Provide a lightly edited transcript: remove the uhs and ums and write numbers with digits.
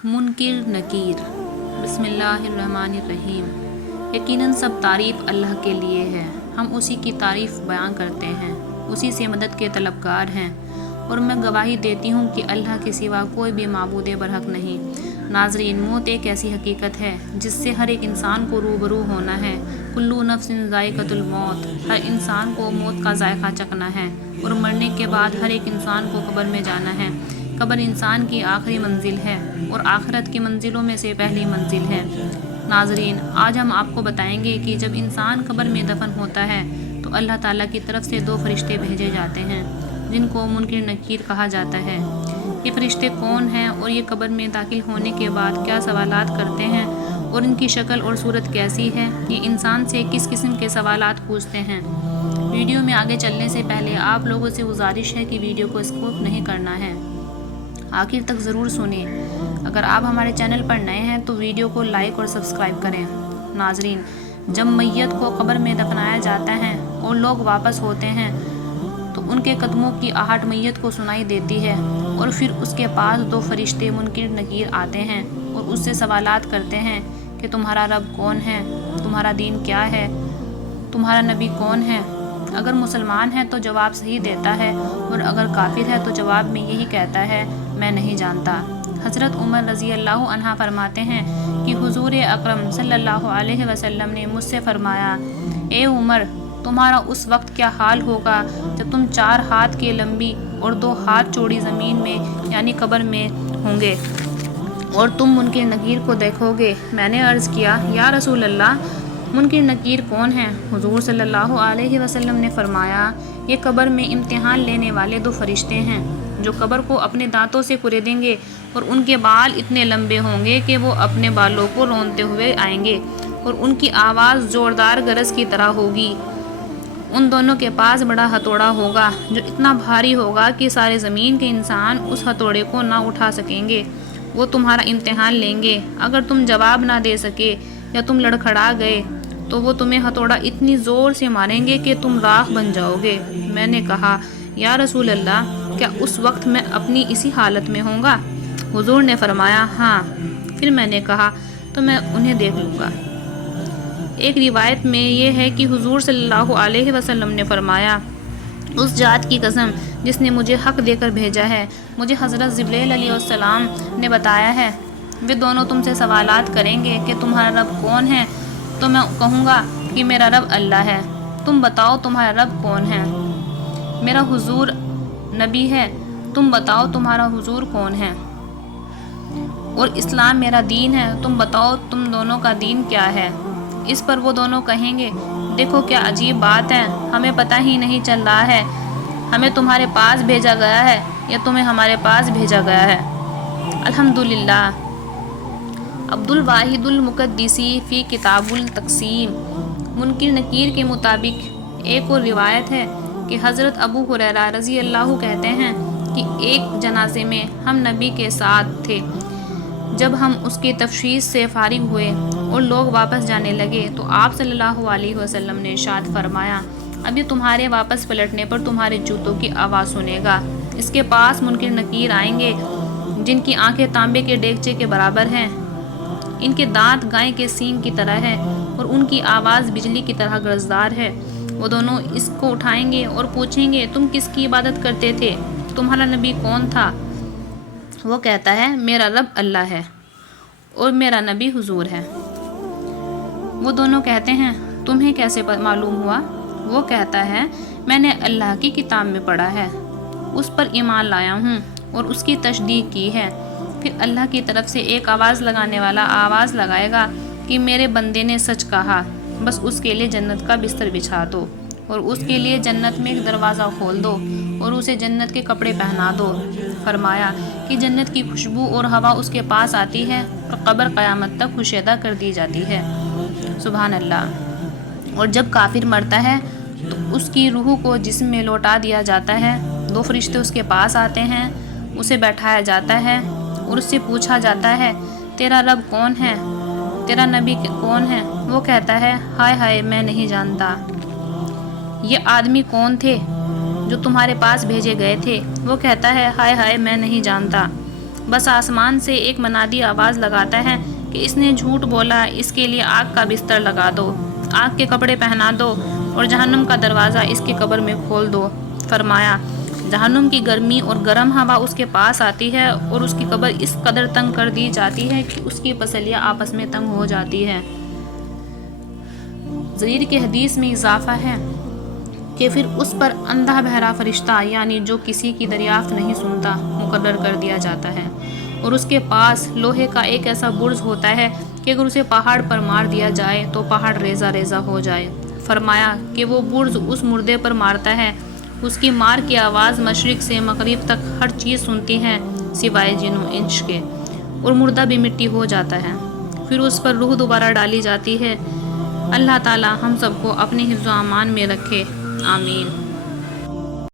मुनकिर नकीर। बिस्मिल्लाहिर्रहमानिर्रहीम। यकीनन सब तारीफ़ अल्लाह के लिए है। हम उसी की तारीफ़ बयान करते हैं, उसी से मदद के तलबगार हैं, और मैं गवाही देती हूँ कि अल्लाह के सिवा कोई भी माबूद बरहक नहीं। नाज़रीन, मौत एक ऐसी हकीकत है जिससे हर एक इंसान को रूबरू होना है। कुल्लू नफ्सिन ज़ाइक़तुल मौत। हर इंसान को मौत का जायका चखना है, और मरने के बाद हर एक इंसान को कब्र में जाना है। कब्र इंसान की आखिरी मंजिल है और आखिरत की मंजिलों में से पहली मंजिल है। नाज़रीन, आज हम आपको बताएंगे कि जब इंसान कब्र में दफन होता है तो अल्लाह ताला की तरफ से 2 फरिश्ते भेजे जाते हैं जिनको मुनकिर नकीर कहा जाता है। ये फरिश्ते कौन हैं और ये कब्र में दाखिल होने के बाद क्या सवालात करते हैं और इनकी शक्ल और सूरत कैसी है, ये इंसान से किस किस्म के सवालात पूछते हैं। वीडियो में आगे चलने से पहले आप लोगों से गुजारिश है कि वीडियो को स्किप नहीं करना है, आखिर तक ज़रूर सुनें। अगर आप हमारे चैनल पर नए हैं तो वीडियो को लाइक और सब्सक्राइब करें। नाजरीन, जब मैयत को कब्र में दफनाया जाता है और लोग वापस होते हैं तो उनके कदमों की आहट मैयत को सुनाई देती है, और फिर उसके पास 2 फरिश्ते मुनकिर नकीर आते हैं और उससे सवालात करते हैं कि तुम्हारा रब कौन है, तुम्हारा दीन क्या है, तुम्हारा नबी कौन है। अगर मुसलमान है तो जवाब सही देता है, और अगर काफिर है तो जवाब में यही कहता है, मैं नहीं जानता। हज़रत उमर रज़ी अल्लाह अन्हा फरमाते हैं कि हुज़ूर अकरम सल्लल्लाहु अलैहि वसल्लम ने मुझसे फरमाया, ए उमर, तुम्हारा उस वक्त क्या हाल होगा जब तुम 4 हाथ की लंबी और 2 हाथ चौड़ी ज़मीन में यानी कब्र में होंगे और तुम मुनकिर नकीर को देखोगे। मैंने अर्ज़ किया, या रसूल अल्लाह, मुनकिर नकीर कौन है? हुज़ूर सल्लल्लाहु अलैहि वसल्लम ने फरमाया, ये कब्र में इम्तिहान लेने वाले 2 फरिश्ते हैं जो कब्र को अपने दांतों से कुरेदेंगे, और उनके बाल इतने लंबे होंगे कि वो अपने बालों को रौंदते हुए आएंगे, और उनकी आवाज़ ज़ोरदार गरज की तरह होगी। उन दोनों के पास बड़ा हथौड़ा होगा जो इतना भारी होगा कि सारे ज़मीन के इंसान उस हथौड़े को ना उठा सकेंगे। वो तुम्हारा इम्तिहान लेंगे। अगर तुम जवाब ना दे सके या तुम लड़खड़ा गए तो वो तुम्हें हथौड़ा इतनी ज़ोर से मारेंगे कि तुम राख बन जाओगे। मैंने कहा, या रसूल अल्लाह, क्या उस वक्त मैं अपनी इसी हालत में होऊंगा? हुजूर ने फरमाया, हाँ। फिर मैंने कहा, तो मैं उन्हें देख लूँगा। एक रिवायत में ये है कि हुजूर सल्लल्लाहु अलैहि वसल्लम ने फरमाया, उस जात की कसम जिसने मुझे हक देकर भेजा है, मुझे हज़रत जिब्रील अलैहिस्सलाम ने बताया है, वे दोनों तुमसे सवालात करेंगे कि तुम्हारा रब कौन है। तो मैं कहूँगा कि मेरा रब अल्लाह है। तुम बताओ तुम्हारा रब कौन है? मेरा हुजूर नबी है। तुम बताओ तुम्हारा हुजूर कौन है? और इस्लाम मेरा दीन है। तुम बताओ तुम दोनों का दीन क्या है? इस पर वो दोनों कहेंगे, देखो क्या अजीब बात है, हमें पता ही नहीं चल रहा है, हमें तुम्हारे पास भेजा गया है या तुम्हें हमारे पास भेजा गया है। अल्हम्दुलिल्लाह। अब्दुल वाहिदुल मुक़द्दिसी फ़ी किताबुल तक़सीम। मुनकिर नकीर के मुताबिक एक और रिवायत है कि हज़रत अबू हुरैरा रज़ी अल्लाह कहते हैं कि एक जनाजे में हम नबी के साथ थे। जब हम उसकी तफशीस से फारिग हुए और लोग वापस जाने लगे तो आप सल्लल्लाहु अलैहि वसल्लम ने इरशाद फरमाया, अभी तुम्हारे वापस पलटने पर तुम्हारे जूतों की आवाज़ सुनेगा। इसके पास मुनकिर नकीर आएंगे जिनकी आंखें तांबे के देगचे के बराबर हैं, इनके दांत गाय के सींग की तरह है और उनकी आवाज़ बिजली की तरह गरजदार है। वो दोनों इसको उठाएंगे और पूछेंगे, तुम किसकी इबादत करते थे? तुम्हारा नबी कौन था? वो कहता है, मेरा रब अल्लाह है और मेरा नबी हुजूर है। वो दोनों कहते हैं, तुम्हें कैसे मालूम हुआ? वो कहता है, मैंने अल्लाह की किताब में पढ़ा है, उस पर ईमान लाया हूँ और उसकी तस्दीक की है। फिर अल्लाह की तरफ से एक आवाज़ लगाने वाला आवाज़ लगाएगा कि मेरे बंदे ने सच कहा, बस उसके लिए जन्नत का बिस्तर बिछा दो और उसके लिए जन्नत में एक दरवाज़ा खोल दो और उसे जन्नत के कपड़े पहना दो। फरमाया कि जन्नत की खुशबू और हवा उसके पास आती है और कब्र क़यामत तक खुशेदा कर दी जाती है। सुभान अल्लाह। और जब काफिर मरता है तो उसकी रूह को जिस्म में लौटा दिया जाता है। 2 फरिश्ते उसके पास आते हैं, उसे बैठाया जाता है और उससे पूछा जाता है, तेरा रब कौन है? तेरा नबी कौन है? वो कहता है, हाय हाय, मैं नहीं जानता। ये आदमी कौन थे जो तुम्हारे पास भेजे गए थे? वो कहता है, हाय हाय, मैं नहीं जानता। بس آسمان سے ایک منادی آواز لگاتا ہے کہ اس نے جھوٹ بولا، اس کے لیے آگ کا بستر لگا دو، آگ کے کپڑے پہنا دو اور جہنم کا دروازہ اس کی قبر میں کھول دو۔ فرمایا، جہنم کی گرمی اور گرم ہوا اس کے پاس آتی ہے اور اس کی قبر اس قدر تنگ کر دی جاتی ہے کہ اس کی پسلیاں آپس میں تنگ ہو جاتی ہے۔ جریر کے حدیث میں اضافہ ہے کہ پھر اس پر اندھا بہرا فرشتہ، یعنی جو کسی کی دریافت نہیں سنتا، مقرر کر دیا جاتا ہے، اور اس کے پاس لوہے کا ایک ایسا برج ہوتا ہے کہ اگر اسے پہاڑ پر مار دیا جائے تو پہاڑ ریزہ ریزہ ہو جائے۔ فرمایا کہ وہ برج اس مردے پر مارتا ہے، اس کی مار کی آواز مشرق سے مغرب تک ہر چیز سنتی ہے سوائے جن و انس کے، اور مردہ بھی مٹی ہو جاتا ہے۔ پھر اس پر روح دوبارہ ڈالی جاتی ہے۔ اللہ تعالی ہم سب کو اپنے حفظ و امان میں رکھے، آمین۔